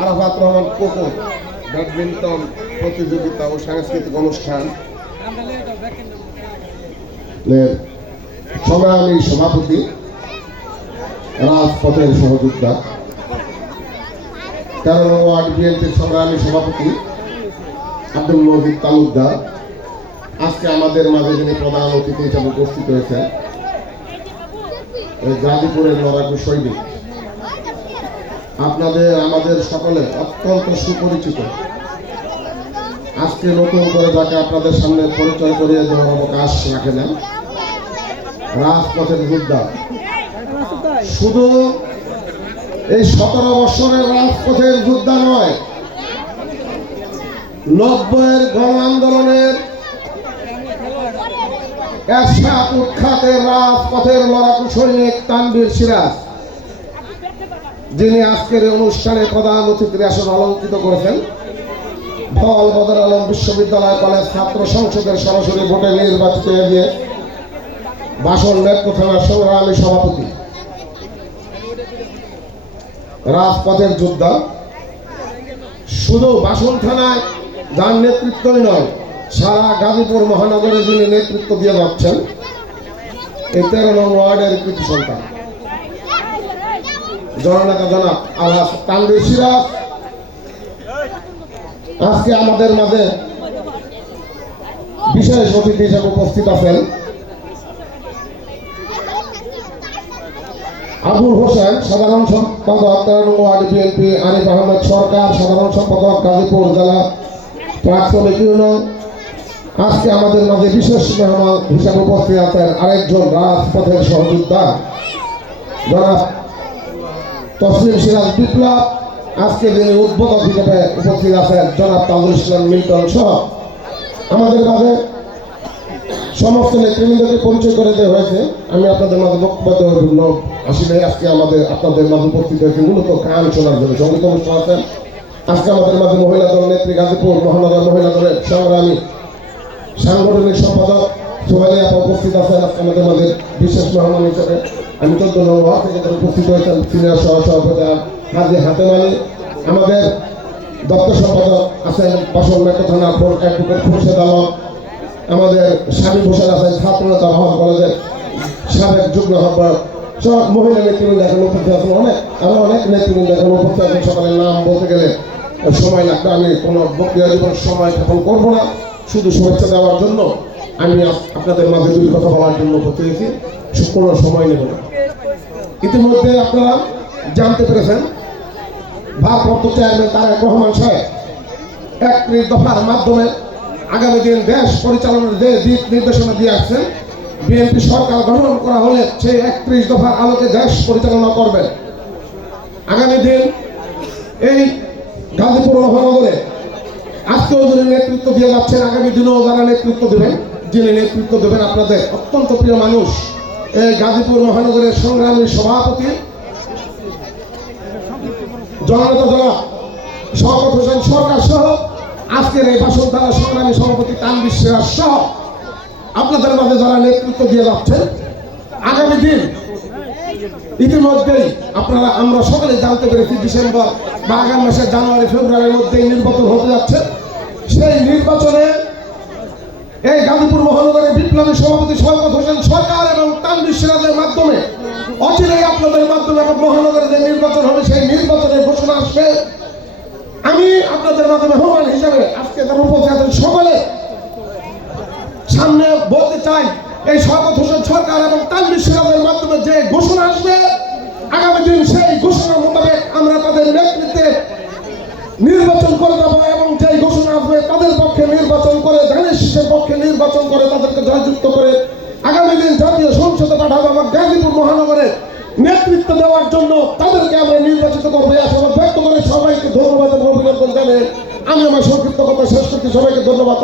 Arafat Rahman cocoa badminton প্রতিযোগিতা ও সাংস্কৃতিক অনুষ্ঠান। সংগ্রামী সভাপতি, রাজপথের সহযোদ্ধা। তেরো ওয়ার্ড বিএনপির সংগ্রামী সভাপতি, আব্দুল মজিদ তালুকদার। আজকে আমাদের মাঝে যিনি প্রধান অতিথি হিসাবে উপস্থিত হয়েছেন গাজীপুরের লড়াকু সৈনিক। আপনাদের, আমাদের সকলে অত্যন্ত সুপরিচিত। আজকে নতুন করে যাকে আপনাদের সামনে পরিচয় করিয়ে দেওয়ার অবকাশ রাখে না। রাজপথের যোদ্ধা শুধু এই সতেরো বছরের রাজপথের যোদ্ধা নয়, নব্বইয়ের গণ আন্দোলনের একসাথ উৎখাতের রাজপথের লড়াকু সৈনিক তানবীর সিরাজ। যিনি আজকের অনুষ্ঠানে প্রধান অতিথির আসন অলঙ্কৃত করেছেন ফল বদর আলম বিশ্ববিদ্যালয় কলেজ ছাত্র সংসদের সরাসরি ভোটে নির্বাচিত হয়ে বাসন নেত্র থানার সংগ্রামী সভাপতি। রাজপথের যোদ্ধা। শুধু বাসন থানায় যার নেতৃত্বই নয়, সারা গাজীপুর মহানগরে যিনি নেতৃত্ব দিয়ে যাচ্ছেন, এই তেরো নং ওয়ার্ডের কৃতি সন্তান। আজকে আমাদের মাঝে বিশেষ অতিথি হিসেবে উপস্থিত আছেন আবুল হোসেন, সাধারণ সম্পাদক ওয়ার্ড বিএনপি আরিফ আহমেদ সরকার, সাধারণ সম্পাদক, গাজীপুর জেলা প্রাথমিক ইউনিয়ন। আজকে আমাদের মাঝে বিশেষ মেহমান হিসাবে উপস্থিত আছেন আরেকজন রাজপথের সহযোদ্ধা, জনাব তসলিম সিরাজ বিপ্লব আজকে যিনি উদ্বোধক হিসেবে উপস্থিত আছেন জনাব তাজুল ইসলাম মিল্টন সহ। আমাদের মাঝে সমস্ত নেতৃবৃন্দকে পরিচয় করে দেওয়া হয়েছে। আমি আপনাদের মাঝে বক্তব্য দেওয়ার জন্য আসলে আজকে আমাদের, আপনাদের মাঝে উপস্থিত হয়েছে মূলত গান শোনার জন্য সংগীত অনুষ্ঠান আছেন। আজকে আমাদের মাঝে মহিলা দল নেত্রী গাজীপুর মহানগর মহিলা দলের সংগ্রামী সাংগঠনিক সম্পাদক আপা উপস্থিত আছেন আজকে আমাদের মাঝে বিশেষ মেহমান হিসেবে আমি চোদ্দ নম্বর থেকে যারা উপস্থিত হয়েছেন সিনিয়র সহ সভাপতি হাজি হাতেম আলী, আমাদের দপ্তর সম্পাদক আছেন বাসন মেট্রো থানার অ্যাডভোকেট খুরশেদ আলম, আমাদের স্বামী ভূষণ আছেন ছাত্রনেতা মহল কলেজের সাবেক যুগ্ম আহ্বায়ক সব মহিলা নেতৃবৃন্দ এখন উপস্থিত আছেন। অনেক, আরও অনেক নেতৃবৃন্দ এখন উপস্থিত আছেন। সকালের নাম বলতে গেলে সময় লাগবে, আমি কোনো বক্তৃতা জীবন সময় স্থাপন করব না। শুধু শুভেচ্ছা দেওয়ার জন্য আমি আপনাদের মাঝে দুই কথা বলার জন্য হয়েছি। কোনো সময় নেব না। ইতিমধ্যে আপনারা জানতে পেরেছেন, ভারপ্রাপ্ত চেয়ারম্যান তারেক রহমান সাহেব একত্রিশ দফার মাধ্যমে আগামী দিন দেশ পরিচালনার যে দিক নির্দেশনা দিয়ে আসছেন, বিএনপি সরকার গঠন করা হলে সেই একত্রিশ দফার আলোকে দেশ পরিচালনা করবেন আগামী দিন এই গাজীপুর মহানগরে আজকেও যিনি নেতৃত্ব দিয়ে যাচ্ছেন, আগামী দিনেও যারা নেতৃত্ব দেবেন যিনি নেতৃত্ব দেবেন আপনাদের। অত্যন্ত প্রিয় মানুষ, এই গাজীপুর মহানগরের সংগ্রামী সভাপতি, জননেতা জনাব শওকত হোসেন সরকার সহ আজকের এই ভাষণ দ্বারা সংগ্রামী সভাপতি তানবির সিরাজ সহ আপনাদের মাঝে যারা নেতৃত্ব দিয়ে যাচ্ছেন, আগামী দিন ইতিমধ্যেই আপনারা, আমরা সকলে জানতে পেরেছি ডিসেম্বর বা আগামী মাসের জানুয়ারি, ফেব্রুয়ারির মধ্যেই নির্বাচন হতে যাচ্ছে। সেই নির্বাচনে এই গাজীপুর মহানগরের বিপ্লবী সভাপতি শওকত হোসেন সরকার এবং তানবির সিরাজের মাধ্যমে অচিরেই আপনাদের মাধ্যমে এবং মহানগরে যে নির্বাচন হবে, সেই নির্বাচনের ঘোষণা আসবে। আমি আপনাদের মাধ্যমে মেহমান হিসাবে আজকে যারা উপস্থিত সকলে সামনে বলতে চাই, এই শওকত হোসেন সরকার এবং তানবির সিরাজের মাধ্যমে যে ঘোষণা আসবে, আগামী দিন সেই ঘোষণা মোতাবেক আমরা তাদের নেতৃত্বে নির্বাচন করে দেবো এবং যে ঘোষণা আসবে তাদের পক্ষে নির্বাচন করে ধানের পক্ষে নির্বাচন করে তাদেরকে জয়যুক্ত করে আগামী দিন জাতীয় সংসদে পাঠাবো আমার গাজীপুর মহানগরে নেতৃত্ব দেওয়ার জন্য তাদেরকে আমরা নির্বাচিত করব আশাবাদ ব্যক্ত করে সবাইকে ধন্যবাদ এবং অভিনন্দন আমি আমার সংক্ষিপ্ত কথা শেষ করছি। সবাইকে ধন্যবাদ